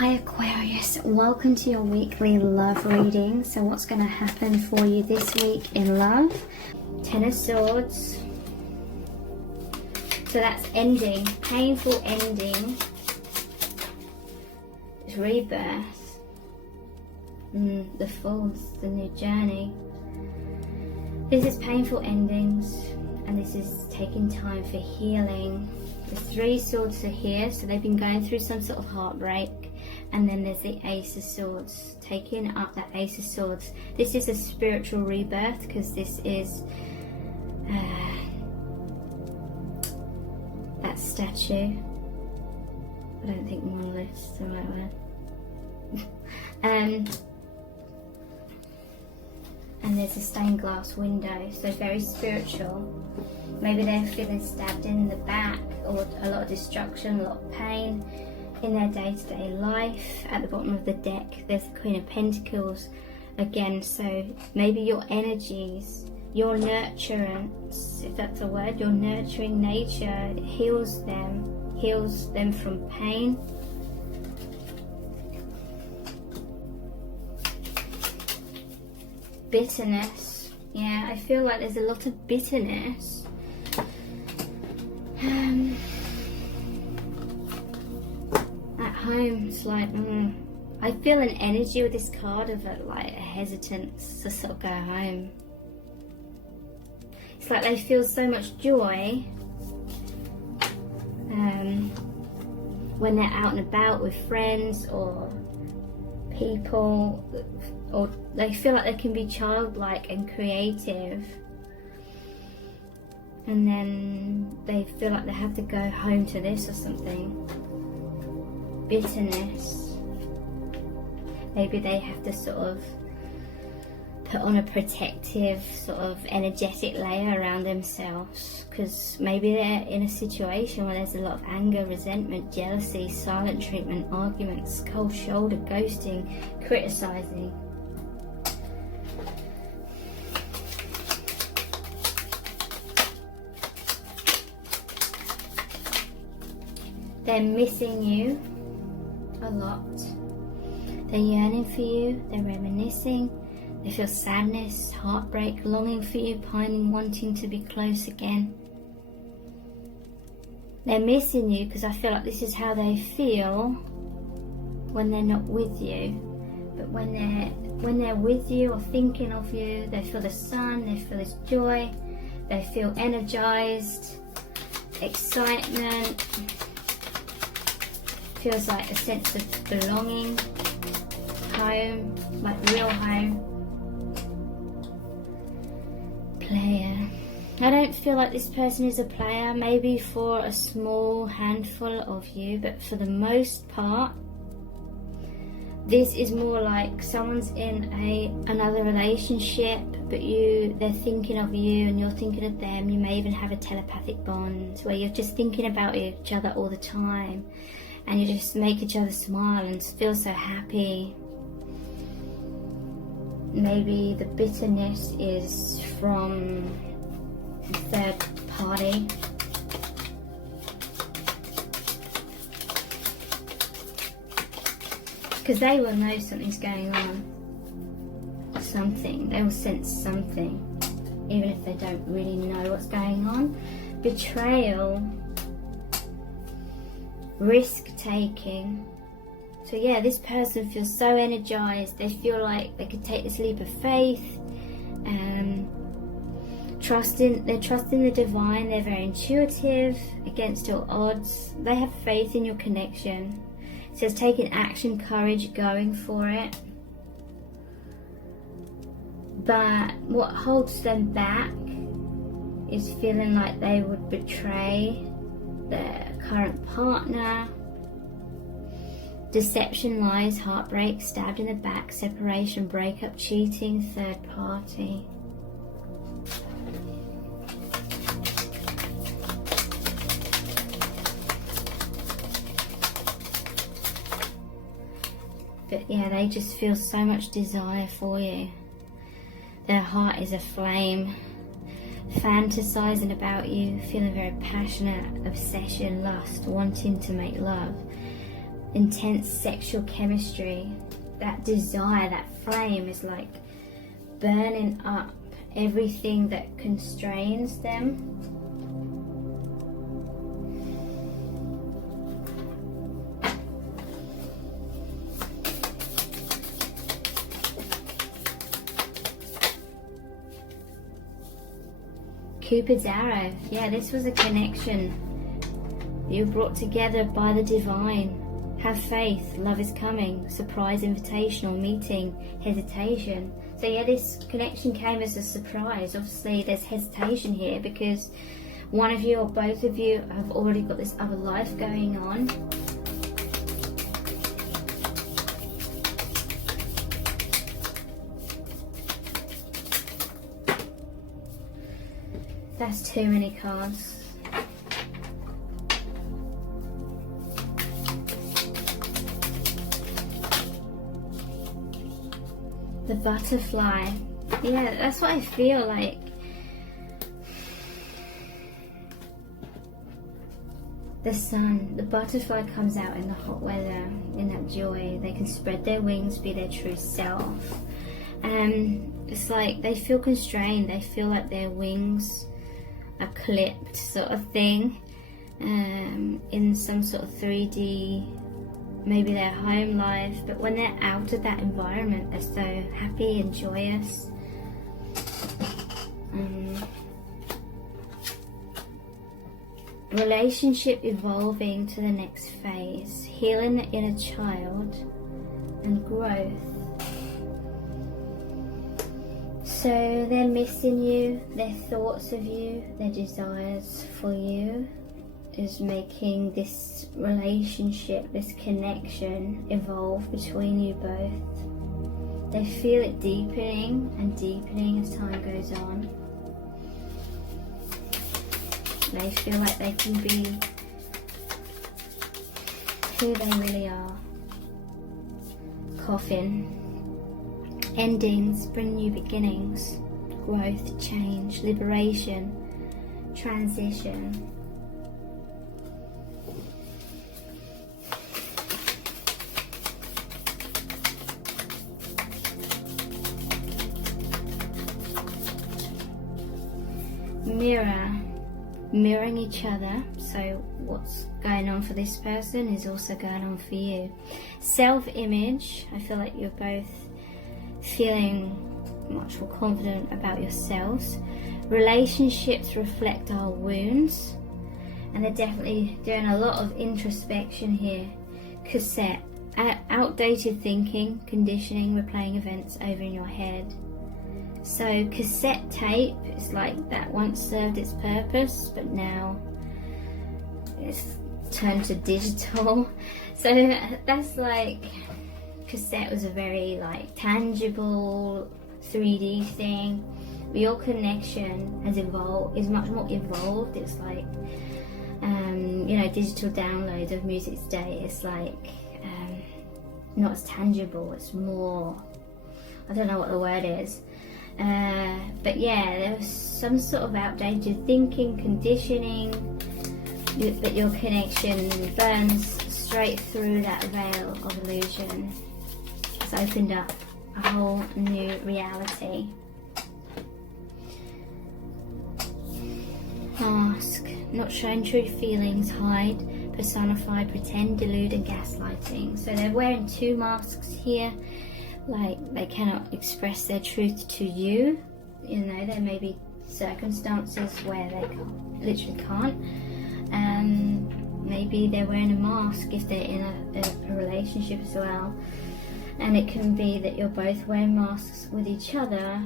Hi Aquarius, welcome to your weekly love reading. So what's going to happen for you this week in love? Ten of Swords. So that's ending, painful ending. It's rebirth. The Fool's, the new journey. This is painful endings, and this is taking time for healing. The Three Swords are here, so they've been going through some sort of heartbreak. And then there's the Ace of Swords, taking up that Ace of Swords. This is a spiritual rebirth, because this is that statue. I don't think monolith's the right word. And there's a stained glass window, so very spiritual. Maybe they're feeling stabbed in the back, or a lot of destruction, a lot of pain in their day-to-day life. At the bottom of the deck there's the Queen of Pentacles again, so maybe your energies, your nurturance, if that's a word, your nurturing nature heals them from pain. Bitterness, yeah, I feel like there's a lot of bitterness. At home, it's like, I feel an energy with this card of a hesitance to sort of go home. It's like they feel so much joy when they're out and about with friends or people, or they feel like they can be childlike and creative, and then they feel like they have to go home to this or something. Bitterness. Maybe they have to sort of put on a protective sort of energetic layer around themselves, because maybe they're in a situation where there's a lot of anger, resentment, jealousy, silent treatment, arguments, cold shoulder, ghosting, criticizing. They're missing you a lot. They're yearning for you, they're reminiscing, they feel sadness, heartbreak, longing for you, pining, wanting to be close again. They're missing you because I feel like this is how they feel when they're not with you. But when they're with you or thinking of you, they feel the sun, they feel this joy, they feel energized, excitement. Feels like a sense of belonging, home, like real home. Player. I don't feel like this person is a player, maybe for a small handful of you, but for the most part, this is more like someone's in another relationship, but they're thinking of you and you're thinking of them. You may even have a telepathic bond where you're just thinking about each other all the time. And you just make each other smile and feel so happy. Maybe the bitterness is from a third party. Because they will know something's going on. Something. They will sense something. Even if they don't really know what's going on. Betrayal. Risk taking. So yeah, this person feels so energized. They feel like they could take this leap of faith. They're trusting the divine. They're very intuitive against all odds. They have faith in your connection. It says taking action, courage, going for it. But what holds them back is feeling like they would betray their current partner. Deception, lies, heartbreak, stabbed in the back, separation, breakup, cheating, third party. But yeah, they just feel so much desire for you. Their heart is aflame, fantasizing about you, feeling very passionate, obsession, lust, wanting to make love. intense sexual chemistry. That desire, that flame is like burning up everything that constrains them. Cupid's arrow. Yeah, this was a connection. You were brought together by the divine. Have faith, love is coming, surprise invitation or meeting, hesitation. So yeah, this connection came as a surprise. Obviously there's hesitation here because one of you or both of you have already got this other life going on. That's too many cards. The butterfly. Yeah, that's what I feel like. The sun, the butterfly comes out in the hot weather, in that joy. They can spread their wings, be their true self. It's like they feel constrained. They feel like their wings are clipped, sort of thing, in some sort of 3D, maybe their home life, but when they're out of that environment, they're so happy and joyous. Relationship evolving to the next phase, healing the inner child and growth. So they're missing you, their thoughts of you, their desires for you is making this relationship, this connection evolve between you both. They feel it deepening and deepening as time goes on. They feel like they can be who they really are. Coffin. Endings bring new beginnings. Growth, change, liberation, transition. Mirror. Mirroring each other, so what's going on for this person is also going on for you. Self-image, I feel like you're both feeling much more confident about yourselves. Relationships reflect our wounds, and they're definitely doing a lot of introspection here. Cassette, outdated thinking, conditioning, replaying events over in your head. So cassette tape is like that once served its purpose, but now it's turned to digital. So that's like, cassette was a very like tangible 3D thing. But your connection has evolved, is much more evolved. It's like, you know, digital download of music today. It's like not as tangible. It's more, I don't know what the word is. But yeah, there was some sort of outdated thinking, conditioning, but your connection burns straight through that veil of illusion. It's opened up a whole new reality. Mask, not showing true feelings, hide, personify, pretend, delude and gaslighting. So they're wearing two masks here. Like they cannot express their truth to you. You know, there may be circumstances where they literally can't. Maybe they're wearing a mask if they're in a relationship as well. And it can be that you're both wearing masks with each other,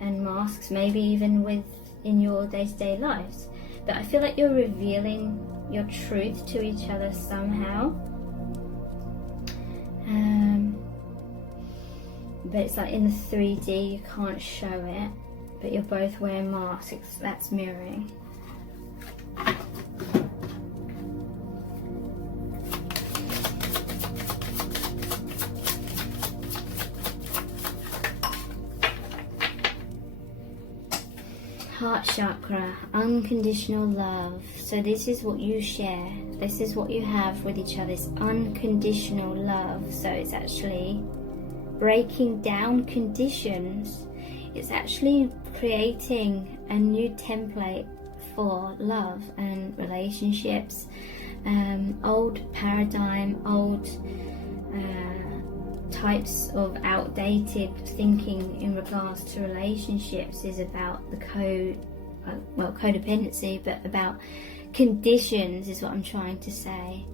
and masks maybe even in your day-to-day lives. But I feel like you're revealing your truth to each other somehow. But it's like in the 3D, you can't show it, but you're both wearing masks. That's mirroring. Heart chakra, unconditional love. So this is what you share. This is what you have with each other, this unconditional love. So it's actually breaking down conditions. It's actually creating a new template for love and relationships. Old paradigm, old types of outdated thinking in regards to relationships is about the codependency, but about conditions is what I'm trying to say.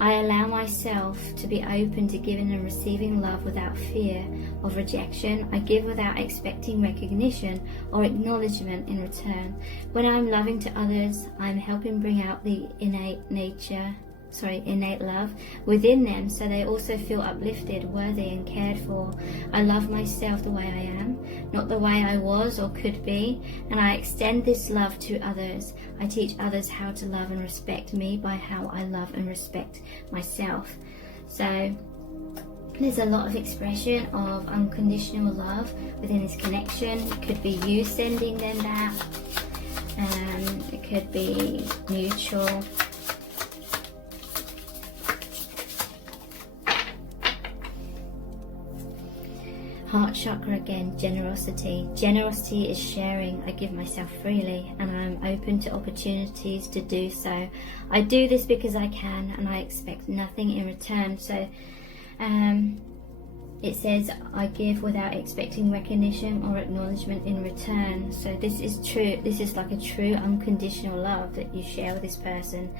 I allow myself to be open to giving and receiving love without fear of rejection. I give without expecting recognition or acknowledgement in return. When I'm loving to others, I'm helping bring out the innate love within them, so they also feel uplifted, worthy and cared for. I love myself the way I am, not the way I was or could be, and I extend this love to others. I teach others how to love and respect me by how I love and respect myself. So there's a lot of expression of unconditional love within this connection. It could be you sending them that, it could be mutual. Heart chakra again, generosity. Generosity is sharing. I give myself freely and I'm open to opportunities to do so. I do this because I can and I expect nothing in return. So it says I give without expecting recognition or acknowledgement in return. So this is true. This is like a true unconditional love that you share with this person.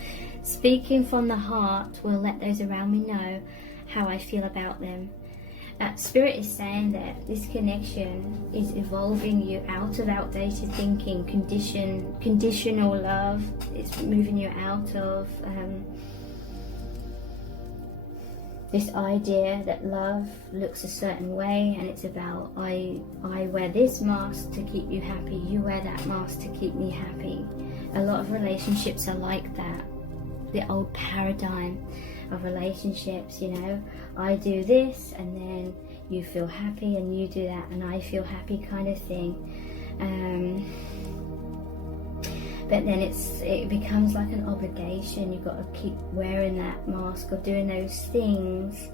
Speaking from the heart will let those around me know how I feel about them. Spirit is saying that this connection is evolving you out of outdated thinking, conditional love. It's moving you out of this idea that love looks a certain way, and it's about I wear this mask to keep you happy, you wear that mask to keep me happy. A lot of relationships are like that, the old paradigm of relationships, you know, I do this and then you feel happy and you do that and I feel happy kind of thing. But then it becomes like an obligation. You've got to keep wearing that mask or doing those things.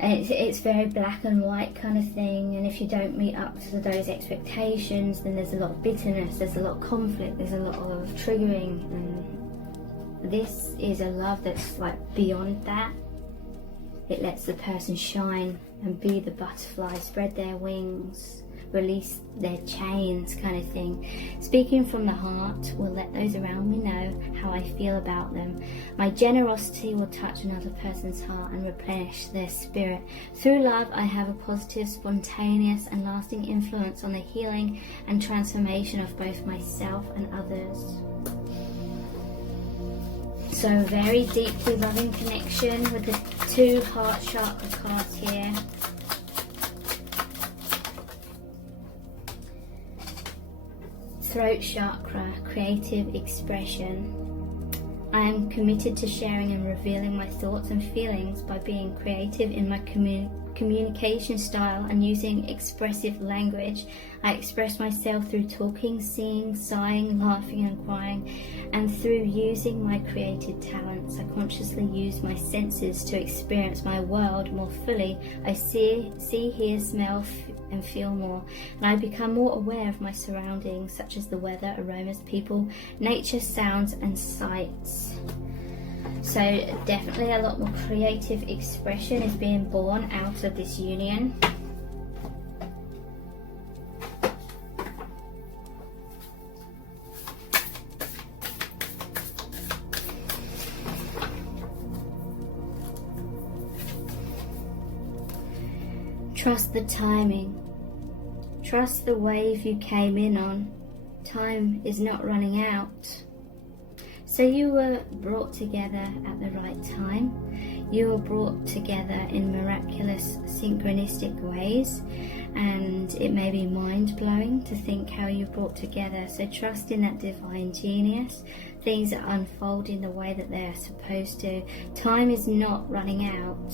It's very black and white kind of thing, and if you don't meet up to those expectations, then there's a lot of bitterness, there's a lot of conflict, there's a lot of triggering. And this is a love that's like beyond that. It lets the person shine and be the butterfly, spread their wings, release their chains kind of thing. Speaking from the heart will let those around me know how I feel about them. My generosity will touch another person's heart and replenish their spirit. Through love, I have a positive, spontaneous and lasting influence on the healing and transformation of both myself and others. So very deeply loving connection with the 2 heart chakra cards here. Throat chakra, creative expression. I am committed to sharing and revealing my thoughts and feelings by being creative in my communication style and using expressive language. I express myself through talking, singing, sighing, laughing and crying, and through using my creative talents. I consciously use my senses to experience my world more fully. I see, hear, smell and feel more, and I become more aware of my surroundings, such as the weather, aromas, people, nature, sounds and sights. So definitely a lot more creative expression is being born out of this union. Trust the timing. Trust the wave you came in on. Time is not running out. So you were brought together at the right time. You were brought together in miraculous, synchronistic ways, and it may be mind-blowing to think how you brought together. So trust in that divine genius. Things are unfolding the way that they're supposed to. Time is not running out.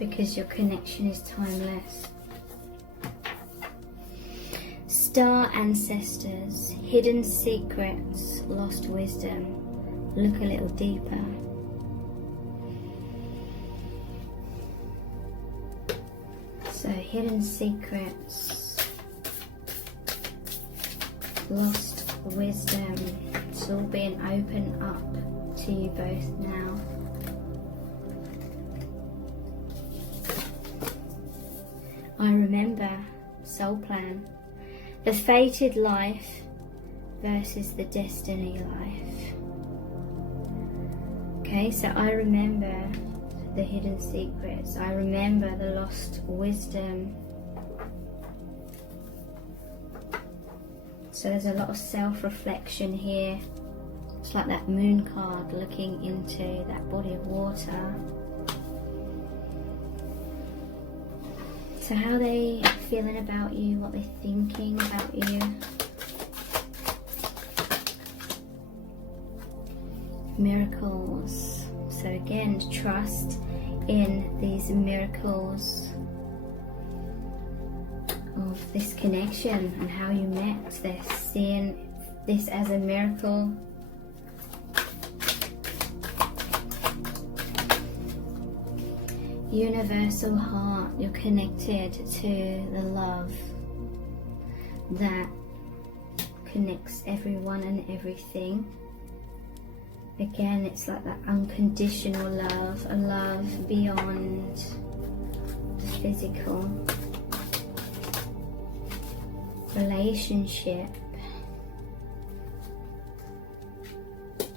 because your connection is timeless. Star ancestors, hidden secrets, lost wisdom. Look a little deeper. So hidden secrets, lost wisdom. It's all being opened up to you both now. I remember, soul plan, the fated life versus the destiny life. Okay, so I remember the hidden secrets. I remember the lost wisdom. So there's a lot of self-reflection here. It's like that moon card looking into that body of water. So how are they feeling about you, what they're thinking about you. Miracles. So again, trust in these miracles of this connection and how you met this, seeing this as a miracle. Universal heart, you're connected to the love that connects everyone and everything. Again, it's like that unconditional love, a love beyond the physical. Relationship.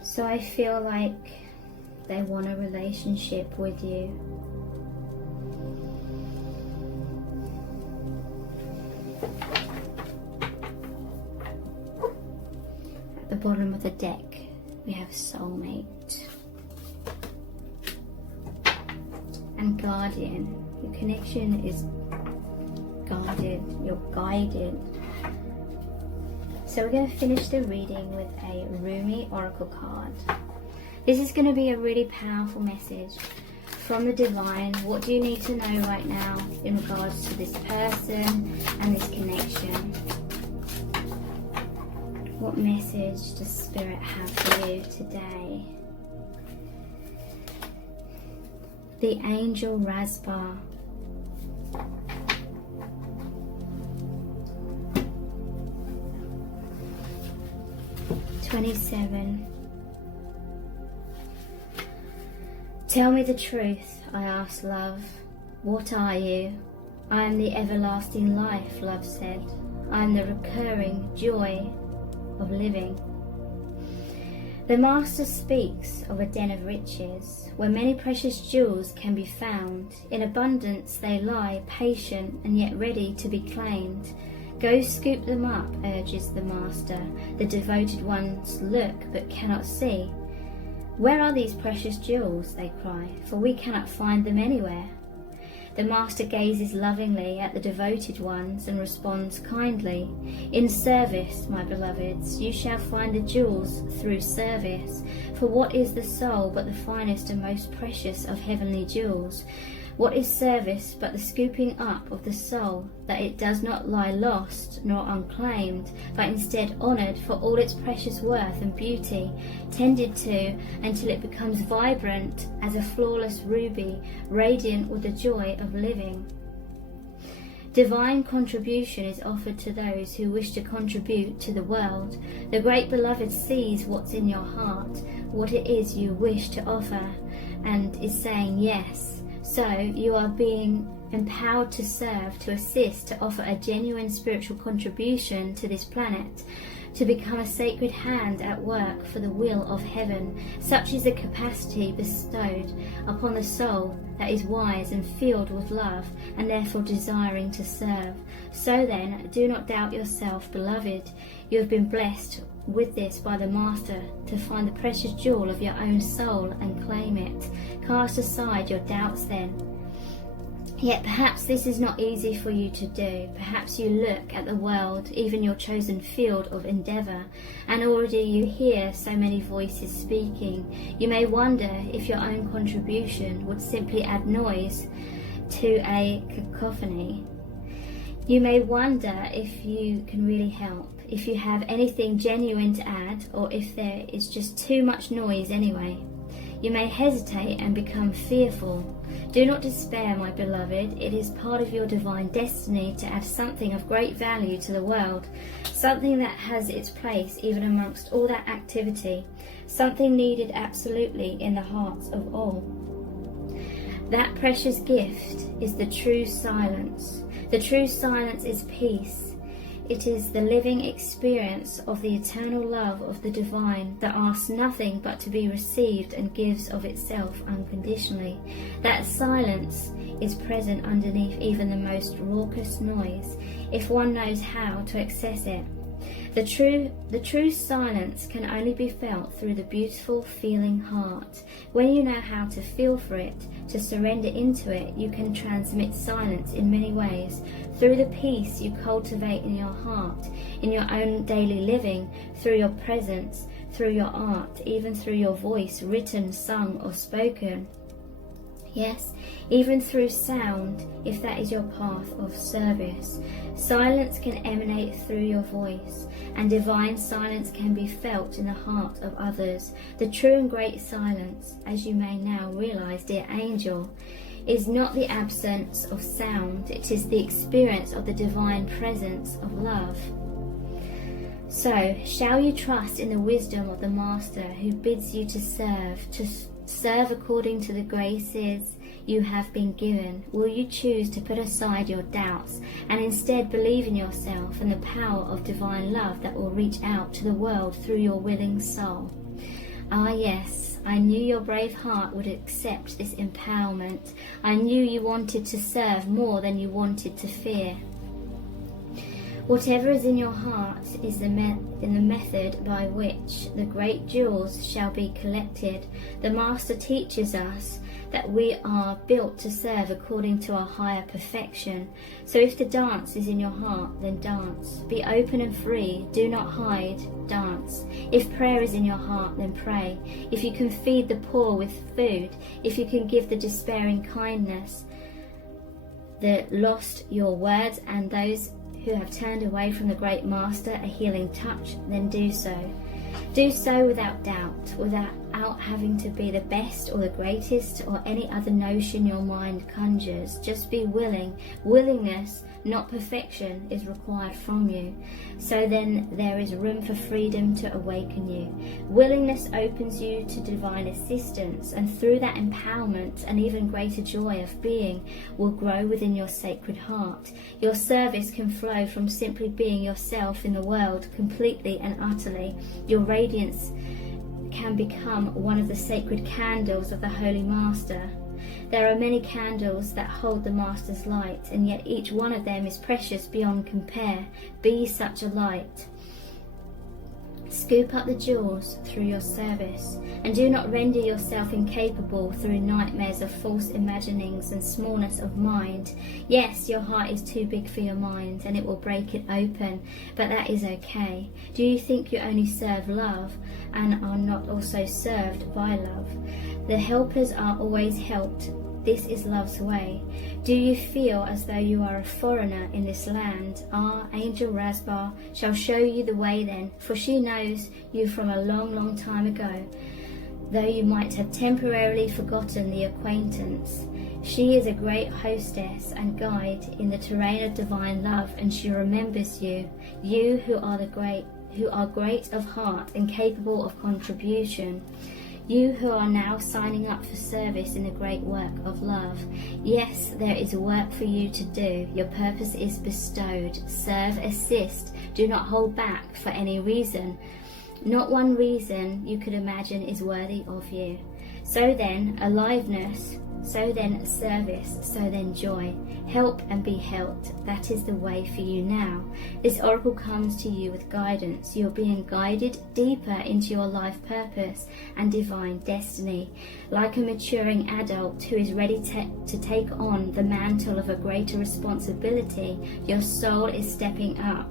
So I feel like they want a relationship with you. At the bottom of the deck, we have soulmate and guardian. Your connection is guarded, you're guided. So we're going to finish the reading with a Rumi Oracle card. This is going to be a really powerful message from the divine. What do you need to know right now in regards to this person and this connection? What message does Spirit have for you today? The angel Rasbar. "27. Tell me the truth, I asked love. What are you? I am the everlasting life, love said. I am the recurring joy of living. The Master speaks of a den of riches, where many precious jewels can be found. In abundance they lie, patient and yet ready to be claimed. Go scoop them up, urges the Master. The devoted ones look but cannot see. Where are these precious jewels, they cry, for we cannot find them anywhere. The Master gazes lovingly at the devoted ones and responds kindly. In service, my beloveds, you shall find the jewels through service. For what is the soul but the finest and most precious of heavenly jewels? What is service but the scooping up of the soul, that it does not lie lost nor unclaimed, but instead honoured for all its precious worth and beauty, tended to until it becomes vibrant as a flawless ruby, radiant with the joy of living. Divine contribution is offered to those who wish to contribute to the world. The great beloved sees what's in your heart, what it is you wish to offer, and is saying yes. So you are being empowered to serve, to assist, to offer a genuine spiritual contribution to this planet, to become a sacred hand at work for the will of heaven. Such is the capacity bestowed upon the soul that is wise and filled with love, and therefore desiring to serve. So then, do not doubt yourself, beloved. You have been blessed with this by the Master, to find the precious jewel of your own soul and claim it. Cast aside your doubts then. Yet perhaps this is not easy for you to do. Perhaps you look at the world, even your chosen field of endeavour, and already you hear so many voices speaking. You may wonder if your own contribution would simply add noise. to a cacophony. You may wonder if you can really help, if you have anything genuine to add, or if there is just too much noise anyway. You may hesitate and become fearful. Do not despair, my beloved. It is part of your divine destiny to add something of great value to the world, something that has its place even amongst all that activity, something needed absolutely in the hearts of all. That precious gift is the true silence. The true silence is peace. It is the living experience of the eternal love of the divine that asks nothing but to be received and gives of itself unconditionally. That silence is present underneath even the most raucous noise, if one knows how to access it. The true silence can only be felt through the beautiful feeling heart. When you know how to feel for it, to surrender into it, you can transmit silence in many ways. Through the peace you cultivate in your heart, in your own daily living, through your presence, through your art, even through your voice, written, sung or spoken. Yes, even through sound, if that is your path of service. Silence can emanate through your voice, and divine silence can be felt in the heart of others. The true and great silence, as you may now realize, dear angel, is not the absence of sound, it is the experience of the divine presence of love. So, shall you trust in the wisdom of the Master who bids you to serve according to the graces you have been given? Will you choose to put aside your doubts and instead believe in yourself and the power of divine love that will reach out to the world through your willing soul? Ah yes, I knew your brave heart would accept this empowerment. I knew you wanted to serve more than you wanted to fear. Whatever is in your heart is in the method by which the great jewels shall be collected. The Master teaches us that we are built to serve according to our higher perfection. So if the dance is in your heart, then dance. Be open and free, do not hide, dance. If prayer is in your heart, then pray. If you can feed the poor with food, if you can give the despairing kindness, the lost your words, and those who have turned away from the great Master a healing touch, then do so. Do so without doubt, without having to be the best or the greatest or any other notion your mind conjures. Just be willing. Willingness, not perfection, is required from you. So then there is room for freedom to awaken you. Willingness opens you to divine assistance, and through that empowerment, an even greater joy of being will grow within your sacred heart. Your service can flow from simply being yourself in the world completely and utterly. Your radiance can become one of the sacred candles of the Holy Master. There are many candles that hold the Master's light, and yet each one of them is precious beyond compare. Be such a light. Scoop up the jewels through your service, and do not render yourself incapable through nightmares of false imaginings and smallness of mind. Yes, your heart is too big for your mind, and it will break it open, but that is okay. Do you think you only serve love and are not also served by love? The helpers are always helped. This is love's way. Do you feel as though you are a foreigner in this land? Ah, Angel Rasbar shall show you the way then, for she knows you from a long, long time ago, though you might have temporarily forgotten the acquaintance. She is a great hostess and guide in the terrain of divine love, and she remembers you, you who are great of heart and capable of contribution. You who are now signing up for service in the great work of love. Yes, there is work for you to do. Your purpose is bestowed. Serve, assist. Do not hold back for any reason. Not one reason you could imagine is worthy of you. So then, aliveness. So then, service. So then, joy. Help and be helped. That is the way for you now. This oracle comes to you with guidance. You are being guided deeper into your life purpose and divine destiny. Like a maturing adult who is ready to take on the mantle of a greater responsibility, your soul is stepping up.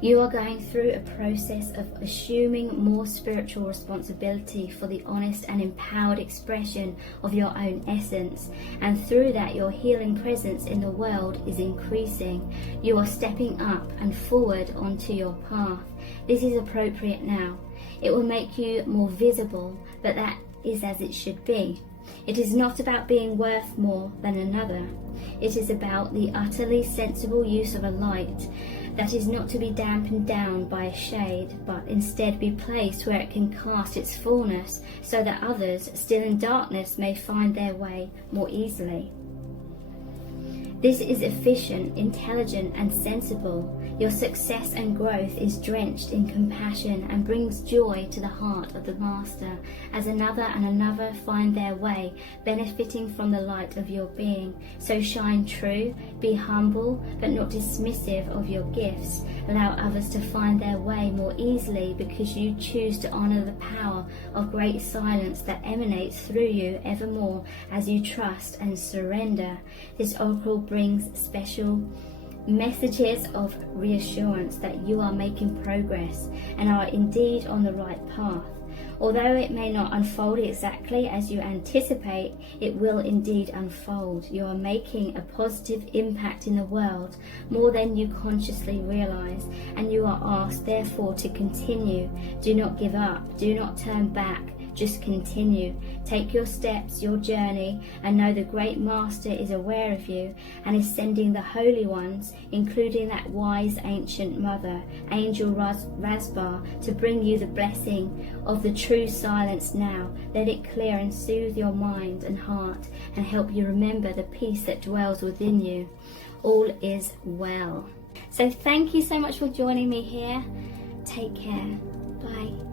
You are going through a process of assuming more spiritual responsibility for the honest and empowered expression of your own essence, and through that your healing presence in the world is increasing. You are stepping up and forward onto your path. This is appropriate now. It will make you more visible, but that is as it should be. It is not about being worth more than another. It is about the utterly sensible use of a light that is not to be dampened down by a shade, but instead be placed where it can cast its fullness, so that others, still in darkness, may find their way more easily. This is efficient, intelligent, and sensible. Your success and growth is drenched in compassion and brings joy to the heart of the Master, as another and another find their way, benefiting from the light of your being. So shine true, be humble, but not dismissive of your gifts. Allow others to find their way more easily, because you choose to honor the power of great silence that emanates through you evermore as you trust and surrender. This oracle brings special messages of reassurance that you are making progress and are indeed on the right path. Although it may not unfold exactly as you anticipate, it will indeed unfold. You are making a positive impact in the world, more than you consciously realize, and you are asked therefore to continue. Do not give up, do not turn back. Just continue. Take your steps, your journey, and know the great Master is aware of you and is sending the holy ones, including that wise ancient mother, Angel Rasbar, to bring you the blessing of the true silence now. Let it clear and soothe your mind and heart and help you remember the peace that dwells within you. All is well. So thank you so much for joining me here. Take care. Bye.